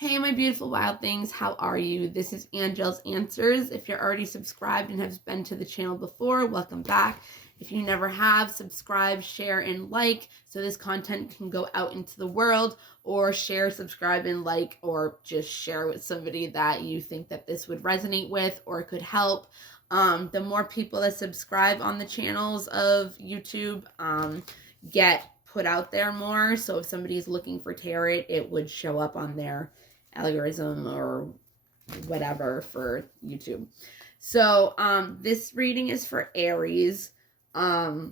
Hey, my beautiful wild things, how are you? This is Angel's Answers. If you're already subscribed and have been to the channel before, welcome back. If you never have, subscribe, share, and like so this content can go out into the world, or share, subscribe, and like, or just share with somebody that you think that this would resonate with or could help. The more people that subscribe on the channels of YouTube get put out there more. So if somebody's looking for tarot, it would show up on their algorithm or whatever for YouTube. So this reading is for Aries. I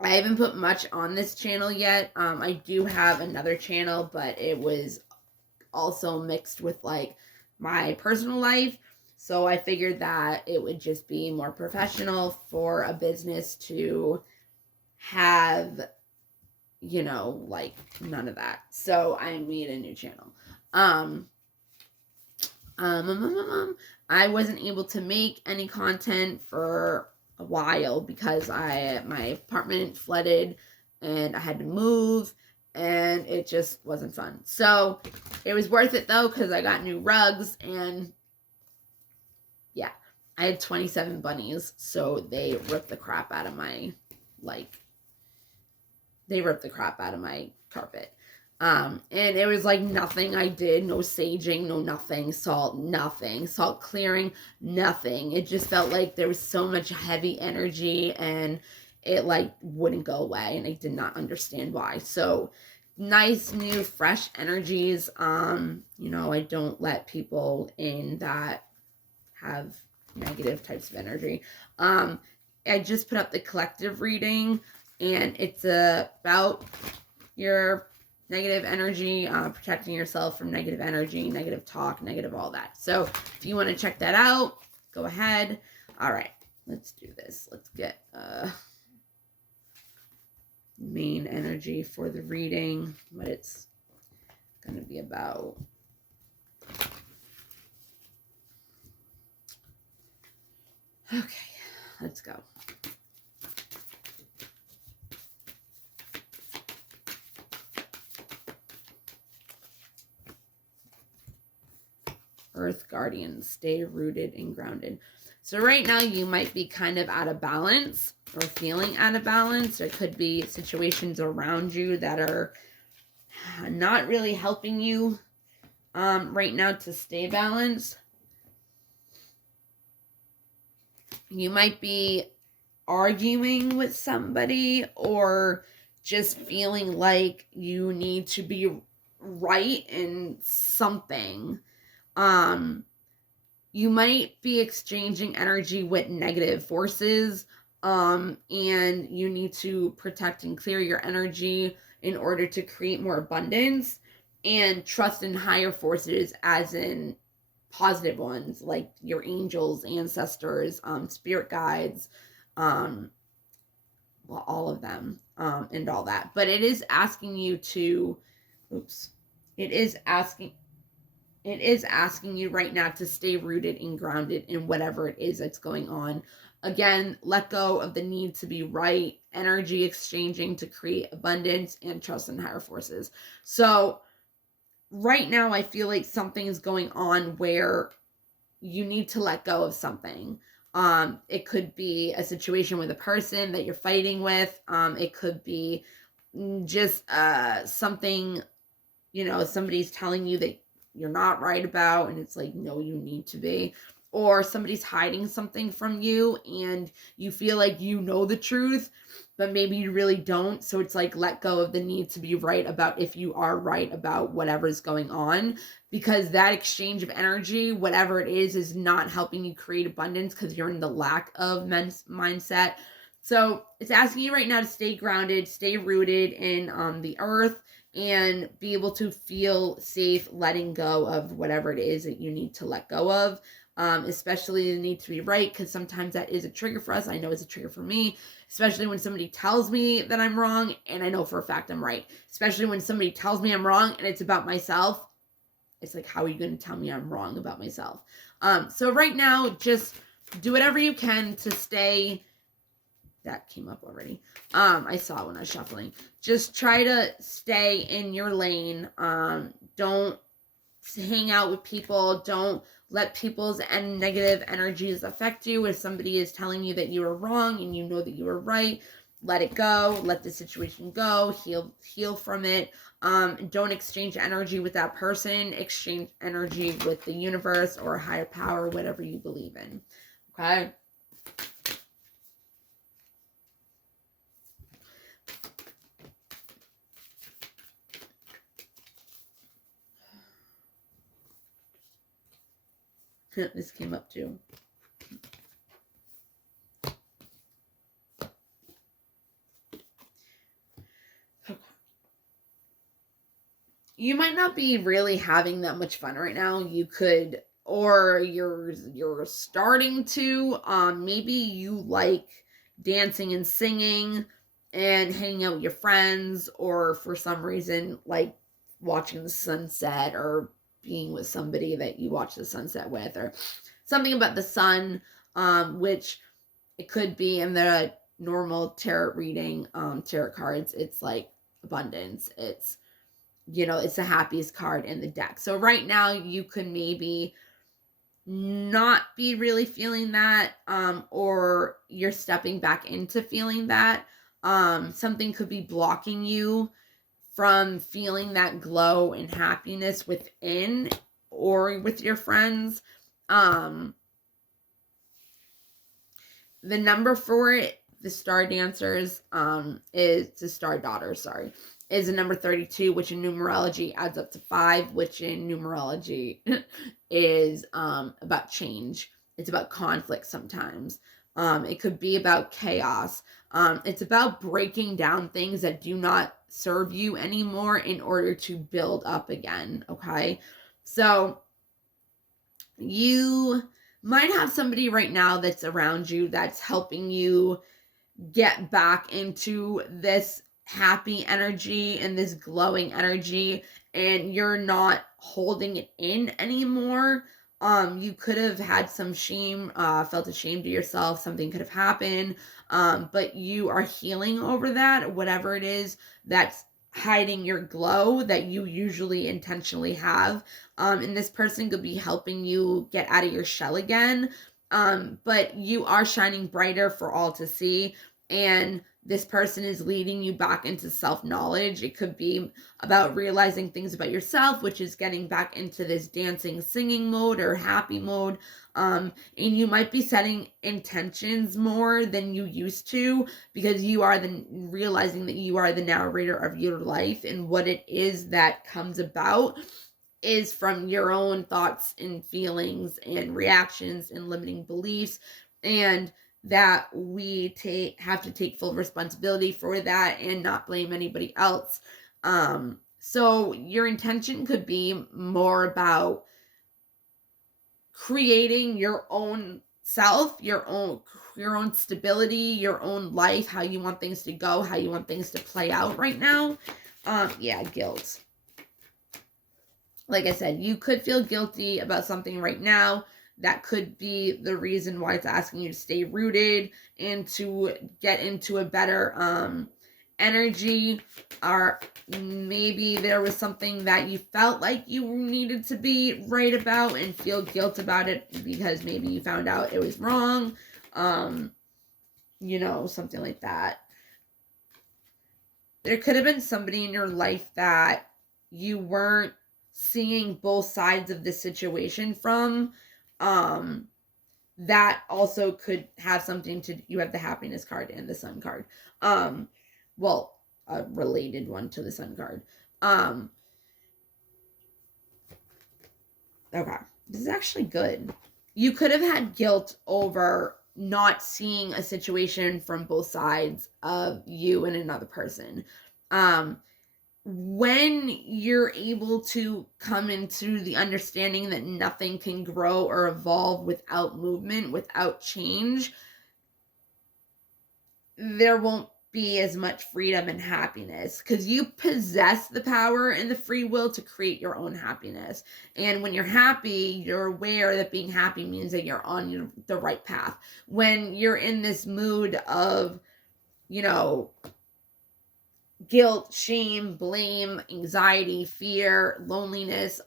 haven't put much on this channel yet. I do have another channel, but it was also mixed with like my personal life. So I figured that it would just be more professional for a business to have, you know, like none of that. So I made a new channel. I wasn't able to make any content for a while because my apartment flooded and I had to move and it just wasn't fun. So it was worth it though, because I got new rugs and yeah, I had 27 bunnies, so they ripped the crap out of my carpet. And it was like nothing I did, no saging, no nothing, salt clearing, nothing. It just felt like there was so much heavy energy and it like wouldn't go away, and I did not understand why. So nice new fresh energies. You know, I don't let people in that have negative types of energy. I just put up the collective reading, and it's about your negative energy, protecting yourself from negative energy, negative talk, negative all that. So if you want to check that out, go ahead. All right, let's do this. Let's get main energy for the reading, what it's going to be about. Okay, let's go. Earth Guardians, stay rooted and grounded. So right now you might be kind of out of balance or feeling out of balance. There could be situations around you that are not really helping you right now to stay balanced. You might be arguing with somebody or just feeling like you need to be right in something. You might be exchanging energy with negative forces, and you need to protect and clear your energy in order to create more abundance and trust in higher forces, as in positive ones like your angels, ancestors, spirit guides, well, all of them, and all that. But it is asking you to, it is asking you right now to stay rooted and grounded in whatever it is that's going on. Again, let go of the need to be right, energy exchanging to create abundance, and trust in higher forces. So right now I feel like something is going on where you need to let go of something. It could be a situation with a person that you're fighting with. It could be just something, you know, somebody's telling you that you're not right about, and it's like, no, you need to be. Or somebody's hiding something from you and you feel like you know the truth, but maybe you really don't. So it's like, let go of the need to be right about if you are right about whatever's going on, because that exchange of energy, whatever it is not helping you create abundance because you're in the lack of mindset. So it's asking you right now to stay grounded, stay rooted in the earth, and be able to feel safe letting go of whatever it is that you need to let go of. Especially the need to be right, because sometimes that is a trigger for us. I know it's a trigger for me, especially when somebody tells me that I'm wrong and I know for a fact I'm right. Especially when somebody tells me I'm wrong and it's about myself. It's like, how are you going to tell me I'm wrong about myself? So right now, just do whatever you can to stay. That came up already. I saw it when I was shuffling. Just try to stay in your lane. Don't hang out with people. Don't let people's negative energies affect you. If somebody is telling you that you are wrong and you know that you are right, let it go. Let the situation go. Heal from it. Don't exchange energy with that person. Exchange energy with the universe or a higher power, whatever you believe in. Okay? This came up too. You might not be really having that much fun right now. You could, or you're starting to. Maybe you like dancing and singing and hanging out with your friends, or for some reason like watching the sunset or being with somebody that you watch the sunset with, or something about the sun, which it could be in the normal tarot reading, tarot cards. It's like abundance. It's, it's the happiest card in the deck. So right now you could maybe not be really feeling that, or you're stepping back into feeling that. Something could be blocking you from feeling that glow and happiness within or with your friends. The number for it, the star dancers, is the star daughters, sorry, is the number 32, which in numerology adds up to 5, which in numerology is about change. It's about conflict sometimes. It could be about chaos. It's about breaking down things that do not serve you anymore in order to build up again, okay? So you might have somebody right now that's around you that's helping you get back into this happy energy and this glowing energy, and you're not holding it in anymore. You could have had some shame, felt ashamed of yourself, something could have happened, but you are healing over that, whatever it is that's hiding your glow that you usually intentionally have. And this person could be helping you get out of your shell again. But you are shining brighter for all to see, and this person is leading you back into self-knowledge. It could be about realizing things about yourself, which is getting back into this dancing, singing mode or happy mode. And you might be setting intentions more than you used to, because you are realizing that you are the narrator of your life, and what it is that comes about is from your own thoughts and feelings and reactions and limiting beliefs, and that we have to take full responsibility for that and not blame anybody else. So your intention could be more about creating your own self, your own stability, your own life, how you want things to go, how you want things to play out right now. Guilt. Like I said, you could feel guilty about something right now. That could be the reason why it's asking you to stay rooted and to get into a better energy. Or maybe there was something that you felt like you needed to be right about and feel guilt about it because maybe you found out it was wrong. Something like that. There could have been somebody in your life that you weren't seeing both sides of the situation from. That also could have something to, you have the happiness card and the sun card. Well, a related one to the sun card. Okay, this is actually good. You could have had guilt over not seeing a situation from both sides of you and another person. When you're able to come into the understanding that nothing can grow or evolve without movement, without change, there won't be as much freedom and happiness, because you possess the power and the free will to create your own happiness. And when you're happy, you're aware that being happy means that you're on the right path. When you're in this mood of, guilt, shame, blame, anxiety, fear, loneliness,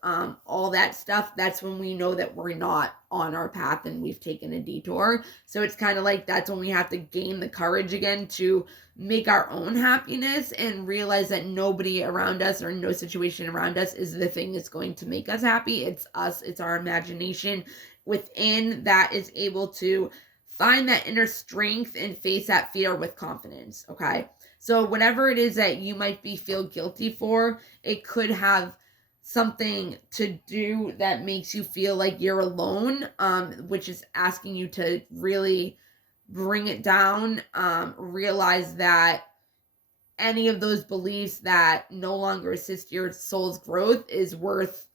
all that stuff, that's when we know that we're not on our path and we've taken a detour. So it's kind of like that's when we have to gain the courage again to make our own happiness and realize that nobody around us or no situation around us is the thing that's going to make us happy. It's us, it's our imagination within that is able to find that inner strength and face that fear with confidence, okay? So whatever it is that you might feel guilty for, it could have something to do that makes you feel like you're alone, which is asking you to really bring it down, realize that any of those beliefs that no longer assist your soul's growth is worth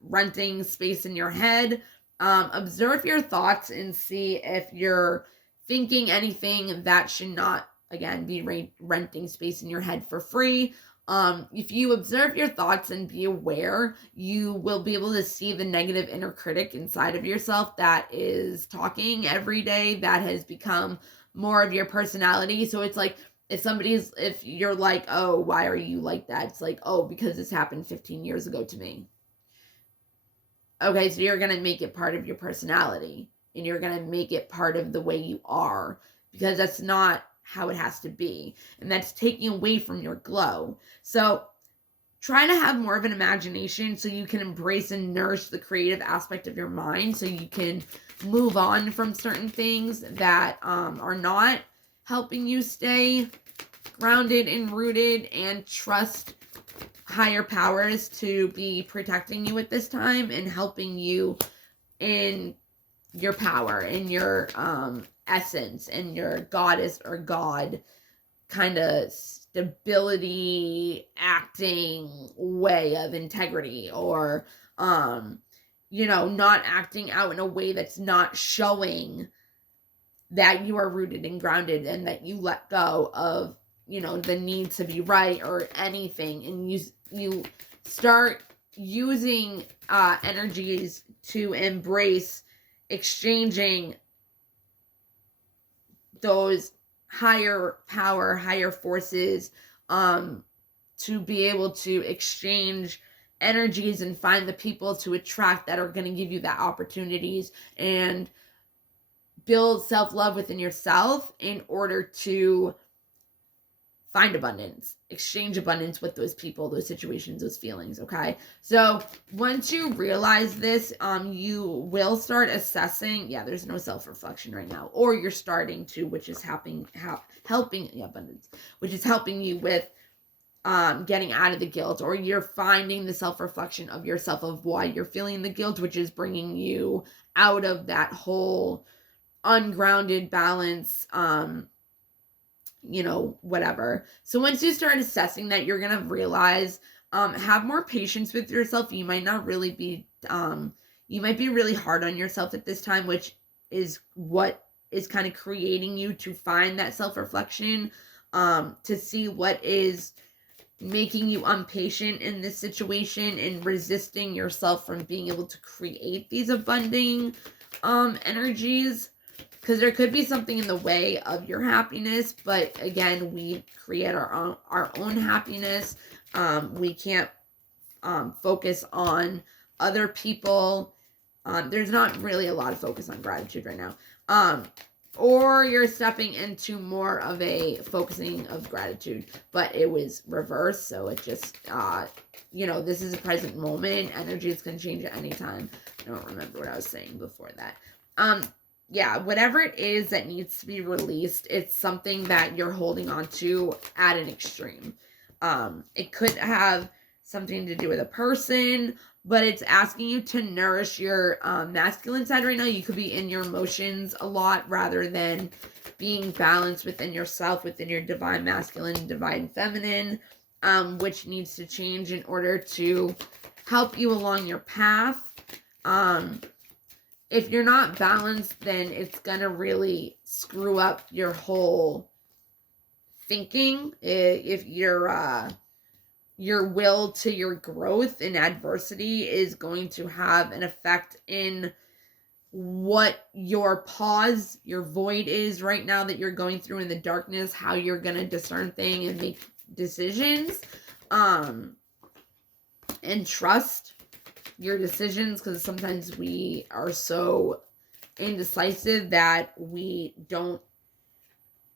renting space in your head. Observe your thoughts and see if you're thinking anything that should not, again, be renting space in your head for free. If you observe your thoughts and be aware, you will be able to see the negative inner critic inside of yourself that is talking every day, that has become more of your personality. So it's like, if you're like, oh, why are you like that? It's like, oh, because this happened 15 years ago to me. Okay, so you're going to make it part of your personality and you're going to make it part of the way you are, because that's not how it has to be. And that's taking away from your glow. So try to have more of an imagination so you can embrace and nourish the creative aspect of your mind, so you can move on from certain things that are not helping you stay grounded and rooted, and trust higher powers to be protecting you at this time and helping you in your power, in your essence, and your goddess or god kind of stability acting way of integrity, or not acting out in a way that's not showing that you are rooted and grounded and that you let go of the need to be right or anything, and you start using energies to embrace exchanging those higher power, higher forces, to be able to exchange energies and find the people to attract that are going to give you that opportunities, and build self-love within yourself in order to find abundance, exchange abundance with those people, those situations, those feelings, okay? So once you realize this, you will start assessing, there's no self-reflection right now, or you're starting to, which is helping abundance, which is helping you with getting out of the guilt, or you're finding the self-reflection of yourself of why you're feeling the guilt, which is bringing you out of that whole ungrounded balance, whatever. So once you start assessing that, you're going to realize, have more patience with yourself. You might not really be, you might be really hard on yourself at this time, which is what is kind of creating you to find that self-reflection, to see what is making you impatient in this situation and resisting yourself from being able to create these abunding, energies. Because there could be something in the way of your happiness, but again, we create our own happiness. We can't focus on other people. There's not really a lot of focus on gratitude right now. Or you're stepping into more of a focusing of gratitude, but it was reversed. So it just, this is a present moment. Energy is going to change at any time. I don't remember what I was saying before that. Whatever it is that needs to be released, it's something that you're holding on to at an extreme. It could have something to do with a person, but it's asking you to nourish your masculine side right now. You could be in your emotions a lot rather than being balanced within yourself, within your divine masculine, divine feminine, which needs to change in order to help you along your path. If you're not balanced, then it's going to really screw up your whole thinking. If your will to your growth in adversity is going to have an effect in what your pause, your void is right now that you're going through in the darkness, how you're going to discern things and make decisions, and trust your decisions, because sometimes we are so indecisive that we don't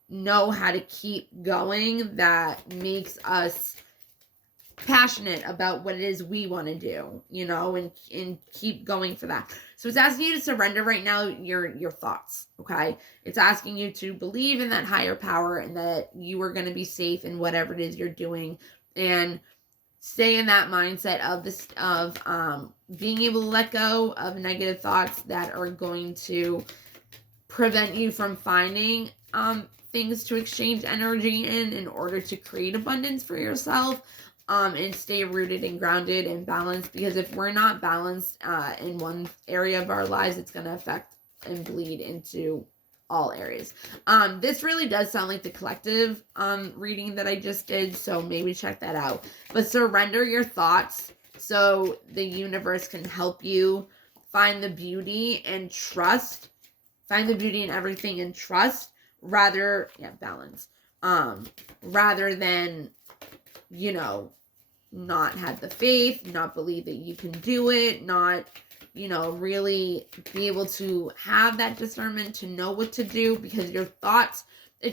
know how to keep going. That makes us passionate about what it is we want to do, and keep going for that. So it's asking you to surrender right now your thoughts, okay? It's asking you to believe in that higher power and that you are going to be safe in whatever it is you're doing, and stay in that mindset of being able to let go of negative thoughts that are going to prevent you from finding things to exchange energy in order to create abundance for yourself, and stay rooted and grounded and balanced. Because if we're not balanced in one area of our lives, it's going to affect and bleed into all areas. This really does sound like the collective reading that I just did, so maybe check that out. But surrender your thoughts so the universe can help you find the beauty and trust. Find the beauty in everything and trust, balance. Rather than, not have the faith, not believe that you can do it, not, really be able to have that discernment to know what to do. Because if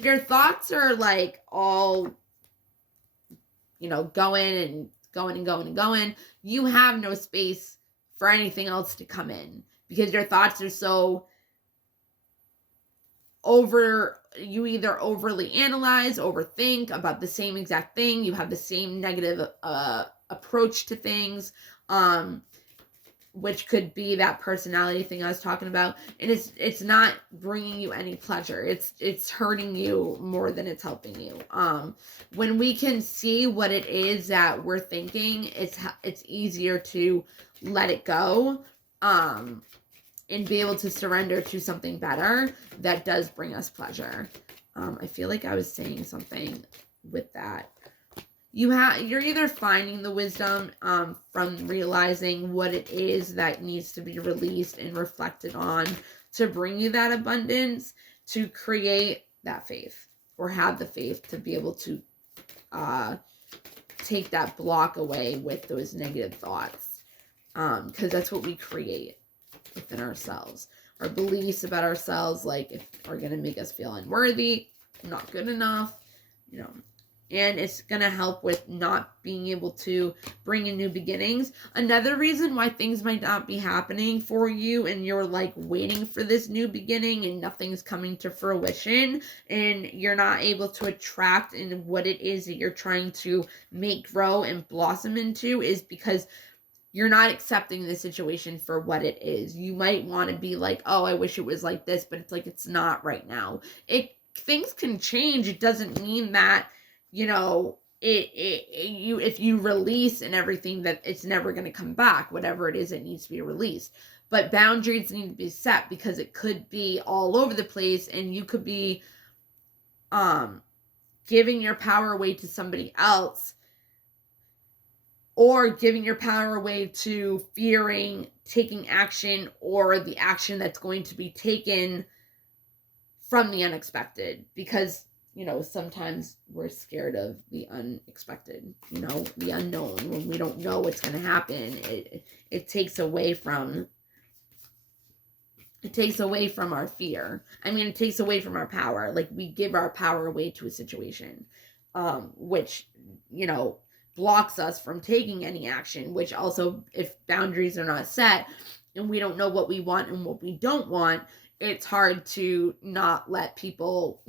your thoughts are like all, going, you have no space for anything else to come in, because your thoughts are so you either overly analyze, overthink about the same exact thing. You have the same negative approach to things, which could be that personality thing I was talking about. And it's not bringing you any pleasure. It's hurting you more than it's helping you. When we can see what it is that we're thinking, it's easier to let it go. And be able to surrender to something better that does bring us pleasure. I feel like I was saying something with that. You're either finding the wisdom from realizing what it is that needs to be released and reflected on to bring you that abundance, to create that faith, or have the faith to be able to take that block away with those negative thoughts, because that's what we create within ourselves. Our beliefs about ourselves, like, are going to make us feel unworthy, not good enough, and it's going to help with not being able to bring in new beginnings. Another reason why things might not be happening for you, and you're like waiting for this new beginning and nothing's coming to fruition, and you're not able to attract in what it is that you're trying to make grow and blossom into, is because you're not accepting the situation for what it is. You might want to be like, oh, I wish it was like this, but it's like, it's not right now. Things can change. It doesn't mean that, if you release and everything, that it's never going to come back. Whatever it is, it needs to be released. But boundaries need to be set, because it could be all over the place, and you could be giving your power away to somebody else, or giving your power away to fearing taking action, or the action that's going to be taken from the unexpected. Because, sometimes we're scared of the unexpected, the unknown. When we don't know what's going to happen, it takes away from our fear. It takes away from our power. Like, we give our power away to a situation, which, blocks us from taking any action, which also, if boundaries are not set and we don't know what we want and what we don't want, it's hard to not let people,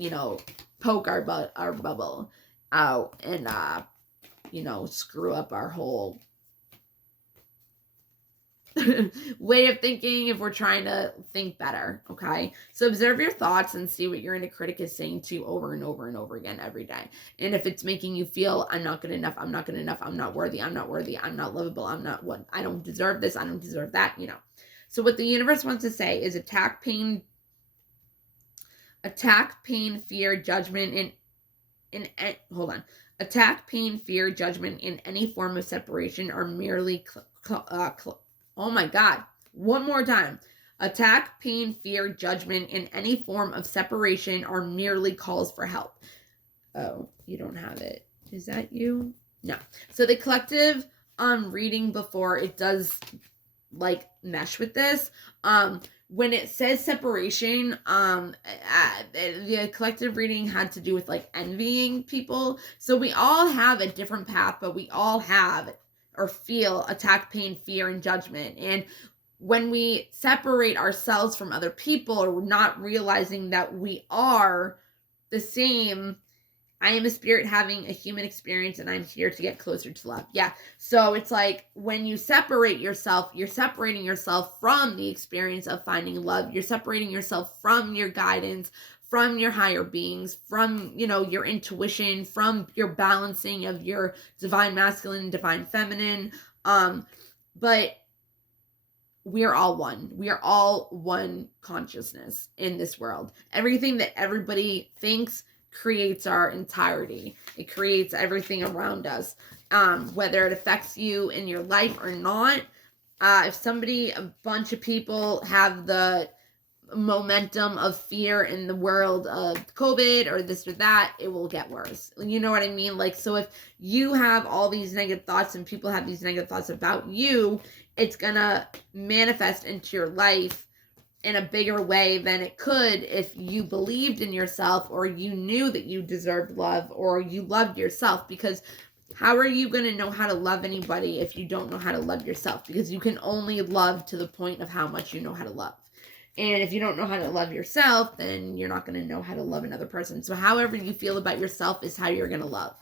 poke our bubble out and, screw up our whole way of thinking if we're trying to think better. Okay, so observe your thoughts and see what your inner critic is saying to you over and over and over again every day. And if it's making you feel, I'm not good enough, I'm not good enough, I'm not worthy, I'm not lovable, I don't deserve this, I don't deserve that, So what the universe wants to say is attack, pain, fear, judgment, attack, pain, fear, judgment, in any form of separation are merely oh my God. One more time. Attack, pain, fear, judgment, in any form of separation are merely calls for help. Oh, you don't have it. Is that you? No. So the collective reading before, it does like mesh with this. When it says separation, the collective reading had to do with like envying people. So we all have a different path, but we all have or feel attack, pain, fear, and judgment. And when we separate ourselves from other people, or we're not realizing that we are the same, I am a spirit having a human experience and I'm here to get closer to love. Yeah. So it's like when you separate yourself, you're separating yourself from the experience of finding love. You're separating yourself from your guidance, from your higher beings, from, your intuition, from your balancing of your divine masculine and divine feminine. But we are all one. We are all one consciousness in this world. Everything that everybody thinks creates our entirety. It creates everything around us. Whether it affects you in your life or not. If a bunch of people have the momentum of fear in the world of COVID or this or that, it will get worse. You know what I mean? Like, so if you have all these negative thoughts and people have these negative thoughts about you, it's gonna manifest into your life in a bigger way than it could if you believed in yourself, or you knew that you deserved love, or you loved yourself. Because how are you going to know how to love anybody if you don't know how to love yourself? Because you can only love to the point of how much you know how to love. And if you don't know how to love yourself, then you're not going to know how to love another person. So however you feel about yourself is how you're going to love.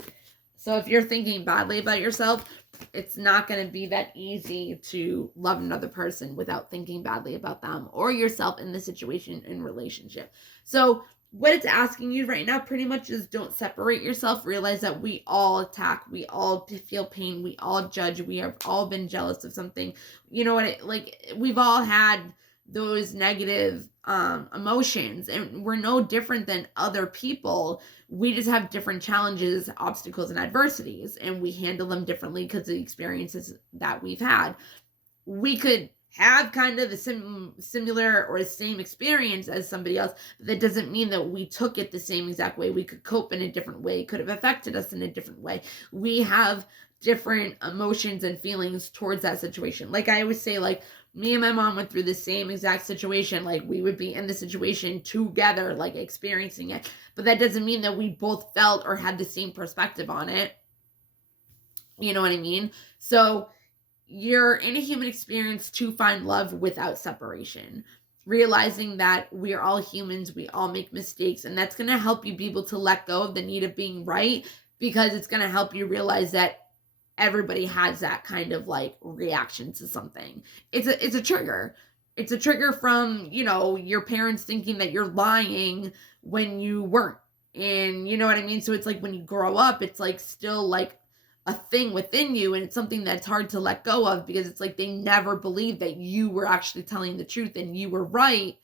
So if you're thinking badly about yourself, it's not going to be that easy to love another person without thinking badly about them or yourself in the situation and relationship. So what it's asking you right now pretty much is don't separate yourself. Realize that we all attack, we all feel pain, we all judge, we have all been jealous of something. You know what? We've all had those negative emotions, and we're no different than other people. We just have different challenges, obstacles, and adversities, and we handle them differently because of the experiences that we've had. We could have kind of the similar or the same experience as somebody else, but that doesn't mean that we took it the same exact way. We could cope in a different way. It could have affected us in a different way. We have different emotions and feelings towards that situation. Like I always say, like, me and my mom went through the same exact situation. Like, we would be in the situation together, like experiencing it. But that doesn't mean that we both felt or had the same perspective on it. You know what I mean? So you're in a human experience to find love without separation. Realizing that we are all humans, we all make mistakes, and that's going to help you be able to let go of the need of being right, because it's going to help you realize that everybody has that kind of like reaction to something. It's a trigger. It's a trigger from, your parents thinking that you're lying when you weren't. And you know what I mean? So it's like when you grow up, it's like still like a thing within you, and it's something that's hard to let go of, because it's like they never believed that you were actually telling the truth and you were right.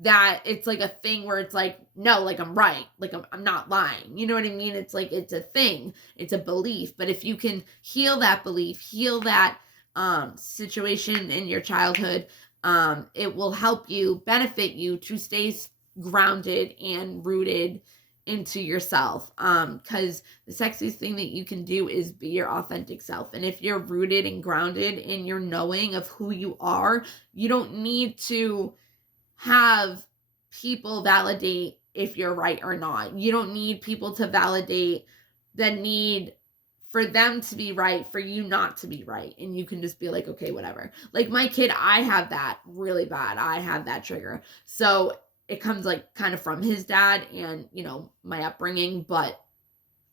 That it's like a thing where it's like, no, like I'm right, like I'm not lying. You know what I mean? It's like, it's a thing, it's a belief. But if you can heal that belief, heal that situation in your childhood, it will help you, benefit you to stay grounded and rooted into yourself. Because the sexiest thing that you can do is be your authentic self. And if you're rooted and grounded in your knowing of who you are, you don't need to have people validate if you're right or not. You don't need people to validate the need for them to be right, for you not to be right. And you can just be like, okay, whatever. Like my kid, I have that really bad. I have that trigger. So it comes like kind of from his dad and, my upbringing. But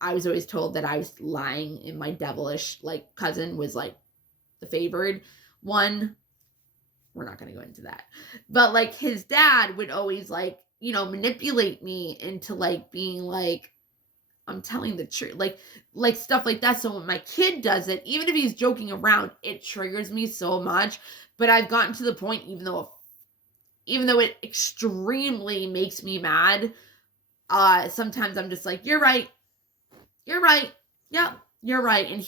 I was always told that I was lying, and my devilish like cousin was like the favored one. We're not going to go into that. But like his dad would always like, manipulate me into like being like, I'm telling the truth, like stuff like that. So when my kid does it, even if he's joking around, it triggers me so much. But I've gotten to the point, even though it extremely makes me mad, sometimes I'm just like, you're right. Yeah, you're right. And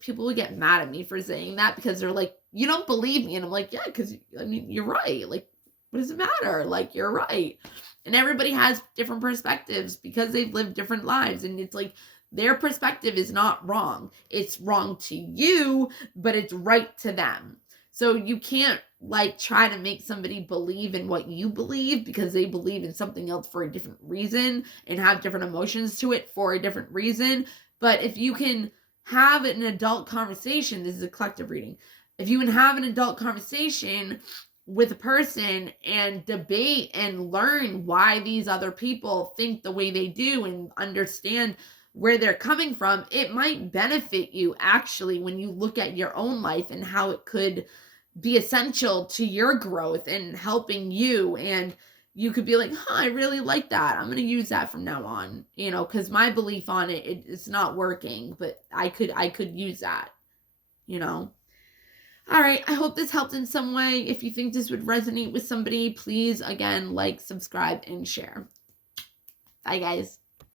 people would get mad at me for saying that, because they're like, you don't believe me. And I'm like, yeah, because you're right. Like, what does it matter? Like, you're right. And everybody has different perspectives because they've lived different lives. And it's like, Their perspective is not wrong. It's wrong to you, but it's right to them. So you can't like try to make somebody believe in what you believe because they believe in something else for a different reason and have different emotions to it for a different reason. But if you can have an adult conversation, this is a collective reading. If you can have an adult conversation with a person and debate and learn why these other people think the way they do and understand where they're coming from, it might benefit you actually when you look at your own life and how it could be essential to your growth and helping you. And you could be like, huh, I really like that. I'm going to use that from now on, because my belief on it's not working, but I could use that, you know. All right, I hope this helped in some way. If you think this would resonate with somebody, please again like, subscribe, and share. Bye guys.